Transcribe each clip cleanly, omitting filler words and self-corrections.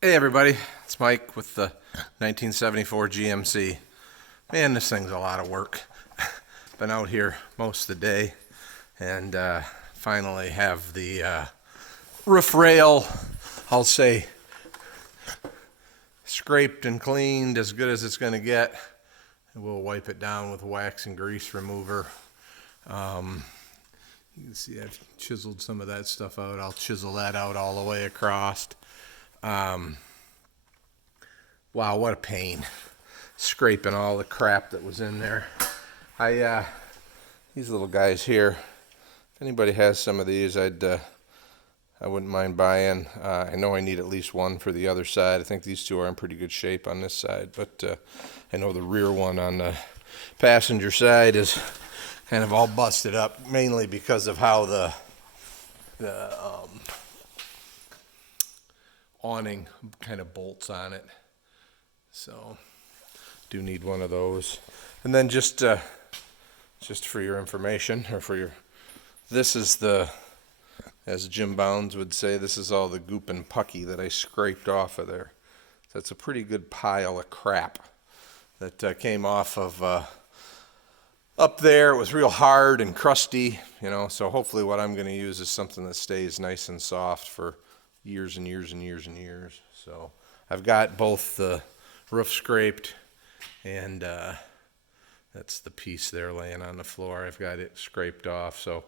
Hey everybody, it's Mike with the 1974 GMC. Man, this thing's a lot of work. Been out here most of the day and finally have the roof rail, I'll say, scraped and cleaned as good as it's going to get. And we'll wipe it down with wax and grease remover. You can see I've chiseled some of that stuff out. I'll chisel that out all the way across. Wow, what a pain. Scraping all the crap that was in there. These little guys here, if anybody has some of these, I wouldn't mind buying. I know I need at least one for the other side. I think these two are in pretty good shape on this side, but I know the rear one on the passenger side is kind of all busted up, mainly because of how the awning kind of bolts on it. So do need one of those. And then just for your information, or this is the, as Jim Bounds would say, this is all the goop and pucky that I scraped off of there. That's a pretty good pile of crap that came off of up there. It was real hard and crusty, so hopefully what I'm going to use is something that stays nice and soft for years and years and years and years. So I've got both the roof scraped and that's the piece there laying on the floor. I've got it scraped off. So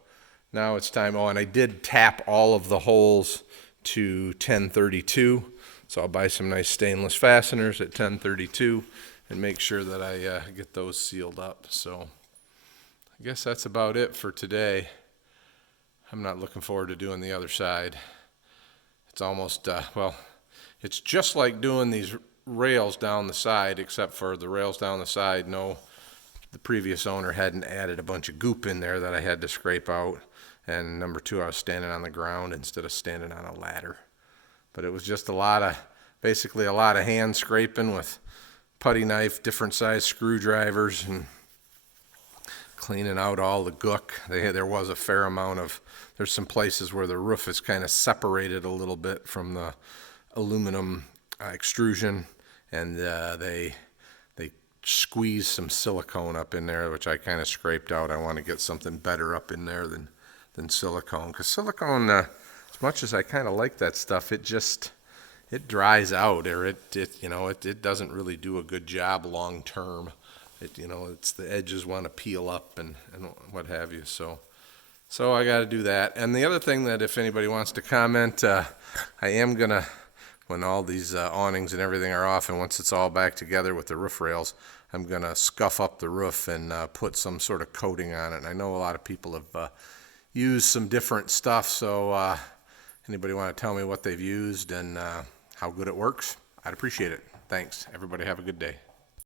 now it's time. Oh, and I did tap all of the holes to 1032. So I'll buy some nice stainless fasteners at 1032 and make sure that I get those sealed up. So I guess that's about it for today. I'm not looking forward to doing the other side. It's almost, well, it's just like doing these rails down the side, except for the rails down the side, no, the previous owner hadn't added a bunch of goop in there that I had to scrape out. And number two, I was standing on the ground instead of standing on a ladder. But it was just basically a lot of hand scraping with putty knife, different size screwdrivers, and cleaning out all the gook. There was a fair amount of, there's some places where the roof is kind of separated a little bit from the aluminum extrusion, and they squeezed some silicone up in there, which I kind of scraped out. I want to get something better up in there than silicone, because silicone, as much as I kind of like that stuff, it dries out, or it doesn't really do a good job long term. It's the edges want to peel up and what have you. So I got to do that. And the other thing that if anybody wants to comment, I am gonna, when all these awnings and everything are off, and once it's all back together with the roof rails, I'm gonna scuff up the roof and put some sort of coating on it. And I know a lot of people have used some different stuff. So anybody want to tell me what they've used and how good it works? I'd appreciate it. Thanks. Everybody have a good day.